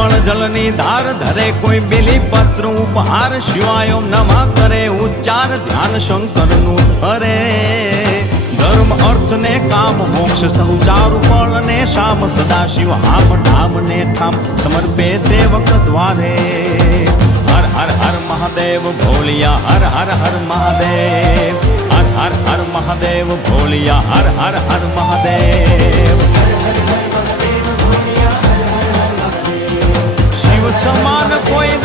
નિર્મળ જલની ધાર ધરે કોઈ બેલી પત્ર ઉપહાર શિવાય ઓમ નમઃ કરે ઉચ્ચાર ધ્યાન શંકરનું ધરે ધર્મ અર્થ ને કામ મોક્ષ સહુ ચારુ ફળ ને શામ સદા શિવ આમ ધામ ને ઠામ સમર્પે સેવક દ્વારે હર હર હર મહાદેવ ભોલિયા હર હર હર મહાદેવ હર હર હર મહાદેવ ભોલિયા હર હર હર મહાદેવ શિવ સમાન કોઈ